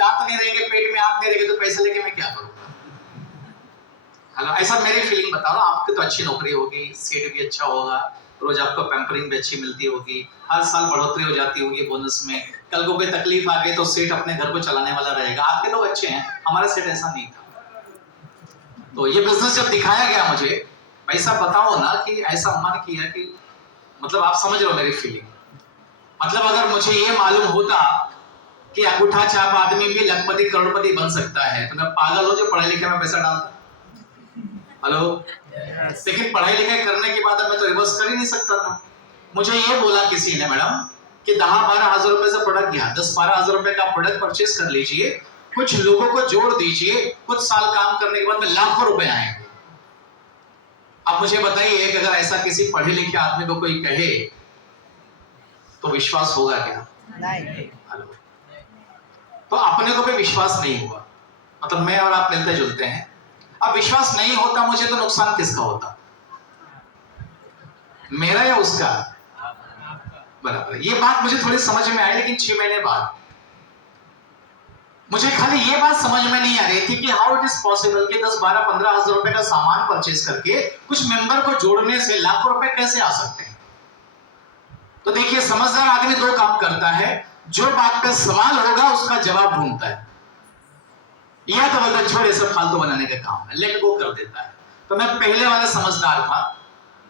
दांत नहीं रहेंगे, पेट में आंत नहीं रहेगी, तो पैसे लेके मैं क्या करूंगा? हेलो, ऐसा मेरी फीलिंग बता रहा हूँ। आपकी तो अच्छी नौकरी होगी, सेट भी अच्छा होगा, रोज आपको पैम्परिंग भी अच्छी मिलती होगी, हर साल बढ़ोतरी हो जाती होगी बोनस में, कल को कोई तकलीफ आ गई तो सेठ अपने घर को चलाने वाला रहेगा। आपके लोग अच्छे हैं, हमारा सेठ ऐसा नहीं था। तो ये बिजनेस जब दिखाया गया मुझे, पैसा बताओ ना कि ऐसा मन किया कि मतलब आप समझ रहे हो मेरी फीलिंग। मतलब अगर मुझे ये मालूम होता कि अंगूठा छाप आदमी भी लखपति करोड़पति बन सकता है, तो मैं पागल हो जो पढ़ाई लिखे में पैसा डालता। हेलो, लेकिन पढ़ाई लिखाई करने के बाद मैं तो रिवर्स कर ही नहीं सकता था। मुझे ये बोला किसी ने, मैडम, कि 10-12 हजार रुपए से प्रोडक्ट गया, 10-12 हजार रुपए का प्रोडक्ट परचेस कर लीजिए, कुछ लोगों को जोड़ दीजिए, कुछ साल काम करने के बाद में लाखों रुपए आएंगे। अब मुझे बताइए कि अगर ऐसा किसी पढ़े लिखे आदमी को कोई कहे तो विश्वास होगा क्या? नहीं। तो अपने को भी विश्वास नहीं हुआ। मतलब मैं और आप मिलते जुलते हैं, अब विश्वास नहीं होता मुझे, तो नुकसान किसका होता? मेरा या उसका? बराबर। ये बात मुझे थोड़ी समझ में आई, लेकिन 6 महीने बाद मुझे खाली ये बात समझ में नहीं आ रही थी कि हाउ इट इज पॉसिबल कि 10-12-15 हजार रुपए का सामान परचेज करके कुछ मेंबर को जोड़ने से लाखों रुपए कैसे आ सकते हैं। तो देखिए, समझदार आदमी 2 काम करता है, जो बात पे सवाल होगा उसका जवाब ढूंढता है, या तो बोलता छोड़ सब फालतू बनाने का काम है, लेट गो कर देता है। तो मैं पहले वाला समझदार था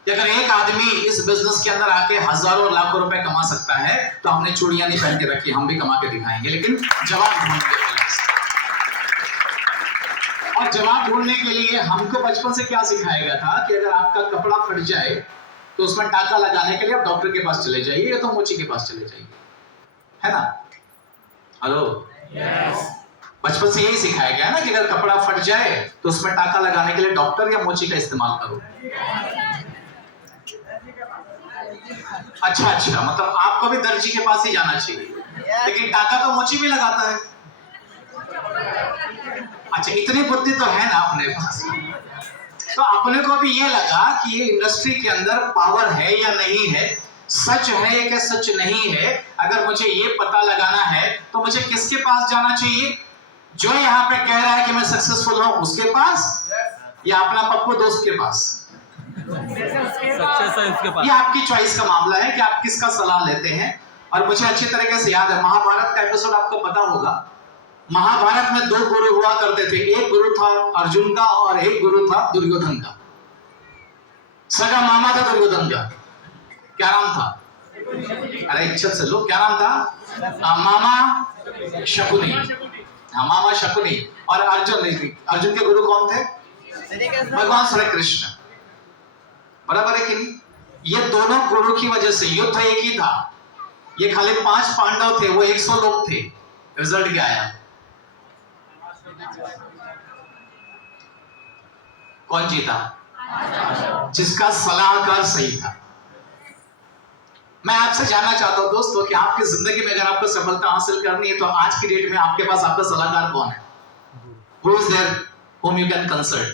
कि अगर एक आदमी इस बिजनेस के अंदर आके हजारों लाखों रुपए कमा सकता है, तो हमने चूड़ियां नहीं पहन के रखी, हम भी कमा के दिखाएंगे, लेकिन जवाब ढूंढते। और जवाब ढूंढने के लिए हमको बचपन से क्या सिखाया गया था कि अगर आपका कपड़ा फट जाए तो उसमें टाका लगाने के लिए आप डॉक्टर के पास चले जाइए या तो मोची के पास चले जाइए, है ना? Hello, yes. बचपन से यही सिखाया गया है ना कि अगर कपड़ा फट जाए तो उसमें टाका लगाने के लिए डॉक्टर या मोची का इस्तेमाल करो। अच्छा, मतलब आपको भी दर्जी के पास ही जाना चाहिए, लेकिन टाका तो मोची भी लगाता है। अच्छा, इतनी बुद्धि तो है ना अपने पास। तो अपने को भी ये लगा कि ये इंडस्ट्री के अंदर पावर है या नहीं है, सच है या सच नहीं है। अगर मुझे ये पता लगाना है तो मुझे किसके पास जाना चाहिए? जो यहाँ पे कह रहा है कि मैं सक्सेसफुल हूं उसके पास, या अपना पप्पू दोस्त के पास? ये आपकी चॉइस का मामला है कि आप किसका सलाह लेते हैं। और मुझे अच्छी तरीके से याद है, महाभारत का एपिसोड आपको पता होगा। महाभारत में 2 गुरु हुआ करते थे, एक गुरु था अर्जुन का और एक गुरु था दुर्योधन का। सगा मामा था दुर्योधन का, क्या नाम था? अरे इज्जत से लो, क्या नाम था? मामा शकुनी। मामा शकुनी। और अर्जुन के गुरु कौन थे? भगवान श्री कृष्ण। बराबर है कि नहीं? ये दोनों गुरु की वजह से युद्ध एक ही था। ये खाली 5 पांडव थे, वो 100 लोग थे। रिजल्ट क्या आया? कौन जीता? जिसका सलाहकार सही था। मैं आपसे जानना चाहता हूं दोस्तों कि आपकी जिंदगी में अगर आपको सफलता हासिल करनी है तो आज की डेट में आपके पास आपका सलाहकार कौन है? Who is there whom you can consult?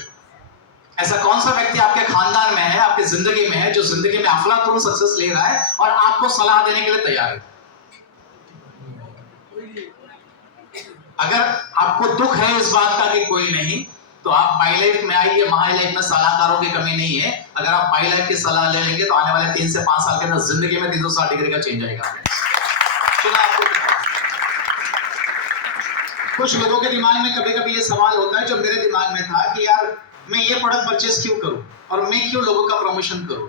ऐसा कौन सा व्यक्ति आपके खानदान में है, आपकी जिंदगी में है, जो जिंदगी में अफलातून सक्सेस ले रहा है और आपको सलाह देने के लिए तैयार है? अगर आपको दुख है इस बात का कि कोई नहीं, तो आप माई लाइफ में आइए। माई लाइफ में सलाहकारों की कमी नहीं है। अगर आप माई लाइफ की सलाह ले लेंगे तो आने वाले 3 से 5 साल के अंदर जिंदगी में 360 डिग्री का चेंज आएगा। कुछ लोगों के दिमाग में कभी कभी ये सवाल होता है, जो मेरे दिमाग में था, कि यार मैं ये प्रोडक्ट परचेस क्यों करूं और मैं क्यों लोगों का प्रमोशन करूं?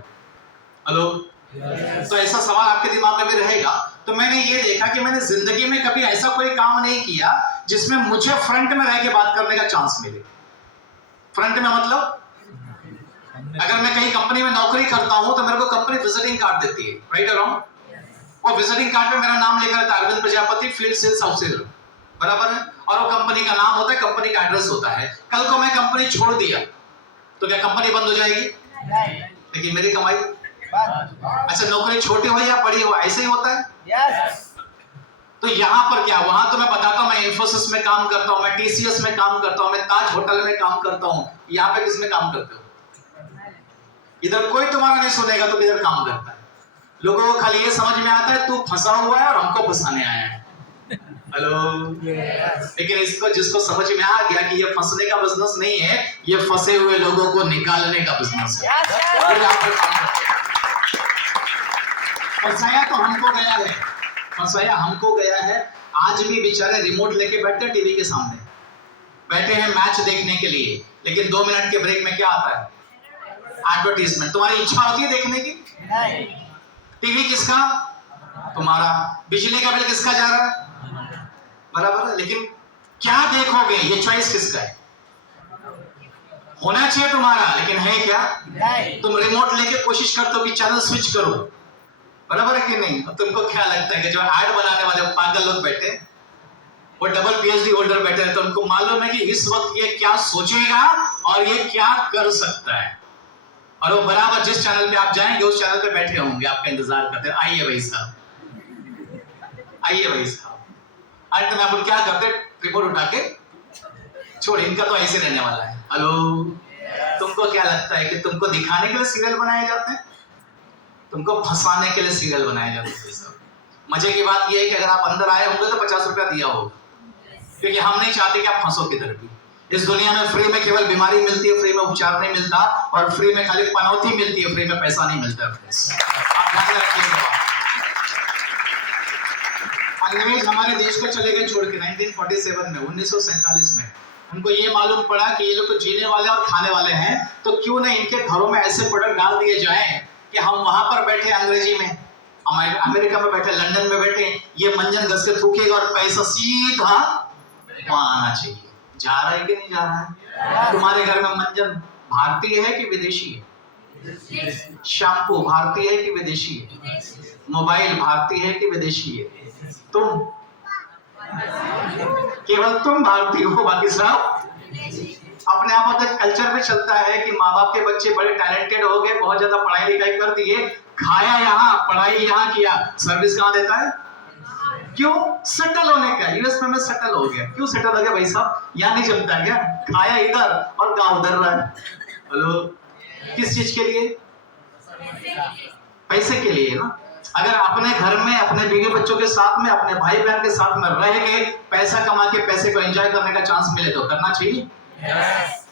हेलो, तो ऐसा सवाल आपके दिमाग में भी रहेगा। तो मैंने ये देखा कि मैंने जिंदगी में कभी ऐसा कोई काम नहीं किया जिसमें मुझे फ्रंट में रह के बात करने का चांस मिले। फ्रंट में मतलब, अगर मैं कहीं कंपनी में नौकरी करता हूं तो मेरे को कंपनी विजिटिंग कार्ड देती है, राइट और रॉन्ग? और विजिटिंग कार्ड पे मेरा नाम लिखा रहता है, Arvind Prajapati, field sales officer, बराबर है? और वो कंपनी का नाम होता है, कंपनी का एड्रेस होता है। कल को मैं कंपनी छोड़ दिया तो क्या कंपनी बंद हो जाएगी? लेकिन मेरी कमाई। अच्छा, नौकरी छोटी हो या बड़ी हो, ऐसे ही होता है। yes. तो यहाँ पर क्या, वहां तो मैं बताता हूँ मैं इन्फोसिस में काम करता हूँ, मैं टीसीएस में काम करता हूँ, मैं ताज होटल में काम करता हूँ। यहाँ पे किस में काम करते हो? इधर कोई तुम्हारा नहीं सुनेगा तो इधर काम करता है। लोगों को खाली ये समझ में आता है तू फंसा हुआ है और हमको फंसाने आया है। हेलो। लेकिन इसको जिसको समझ में आ गया कि ये फंसने का बिजनेस नहीं है, ये फंसे हुए लोगों को निकालने का बिजनेस है। फंसाया तो हमको गया है, फंसाया हमको गया है। आज भी बेचारे रिमोट लेके बैठते हैं टीवी के सामने, बैठे हैं मैच देखने के लिए, लेकिन 2 मिनट के ब्रेक में क्या आता है? एडवर्टीजमेंट। तुम्हारी इच्छा होती है देखने की? नहीं। टीवी किसका? तुम्हारा। बिजली का बिल किसका जा रहा है? बराबर है। लेकिन क्या देखोगे, ये चॉइस किसका है? होना चाहिए तुम्हारा, लेकिन है क्या? नहीं। तुम रिमोट लेके कोशिश करते हो कि चैनल स्विच करो, बराबर है कि नहीं? और तुमको क्या लगता है कि जो ऐड बनाने वाले पागल लोग बैठे, वो डबल पीएचडी होल्डर बैठे हैं, तो उनको मालूम है कि इस वक्त ये क्या सोचेगा और ये क्या कर सकता है, और वो बराबर जिस चैनल पे आप जाएंगे उस चैनल पे बैठे होंगे, आपका इंतजार करते हैं, आइए भाई साहब, आइए भाई साहब। अंत में अपन क्या करते? रिपोर्ट उठा के छोड़, इनका तो ऐसे रहने वाला है। हेलो, तुमको क्या लगता है कि तुमको दिखाने के लिए सीरियल बनाए जाते हैं? तुमको फंसाने के लिए सीरियल बनाए जाते हैं। मजे की बात यह है कि अगर आप अंदर आए होंगे तो 50 रुपया दिया होगा, क्योंकि हम नहीं चाहते कि आप फंसो किधर भी। इस दुनिया में फ्री में केवल बीमारी मिलती है, फ्री में उपचार नहीं मिलता, और फ्री में खाली पनौती मिलती है, फ्री में पैसा नहीं मिलता। आप ध्यान रखिएगा। अंग्रेज हमारे देश को चले गए छोड़ के 1947 में, 1947 में। उनको ये मालूम पड़ा कि ये लोग तो जीने वाले और खाने वाले हैं, तो क्यों ना इनके घरों में ऐसे प्रोडक्ट डाल दिए जाएं कि हम वहां पर बैठे अंग्रेजी में, अमेरिका में बैठे, लंदन में बैठे, ये मंजन घस के थूकेगा और पैसा सीधा वहां आना चाहिए। जा रहा है कि नहीं जा रहा है? तुम्हारे घर में मंजन भारतीय है कि विदेशी है? शैम्पू भारतीय है कि विदेशी है? मोबाइल भारतीय है कि विदेशी है? तुम, केवल तुम भारतीय हो, बाकी सब अपने आप में कल्चर में चलता है कि माँ बाप के बच्चे बड़े टैलेंटेड हो गए, बहुत ज्यादा पढ़ाई लिखाई कर दिए, खाया यहाँ, पढ़ाई यहाँ किया, सर्विस कहाँ देता है? क्यों? सेटल होने का। यूएस में मैं सेटल हो गया। क्यों सेटल हो गया भाई साहब? यहाँ नहीं जमता क्या? खाया इधर और गाँव उधर रहा है। हेलो, किस चीज के लिए? पैसे के लिए ना। अगर अपने घर में अपने बीवी बच्चों के साथ में, अपने भाई बहन के साथ में रह के पैसा कमा के पैसे को एंजॉय करने का चांस मिले तो करना चाहिए।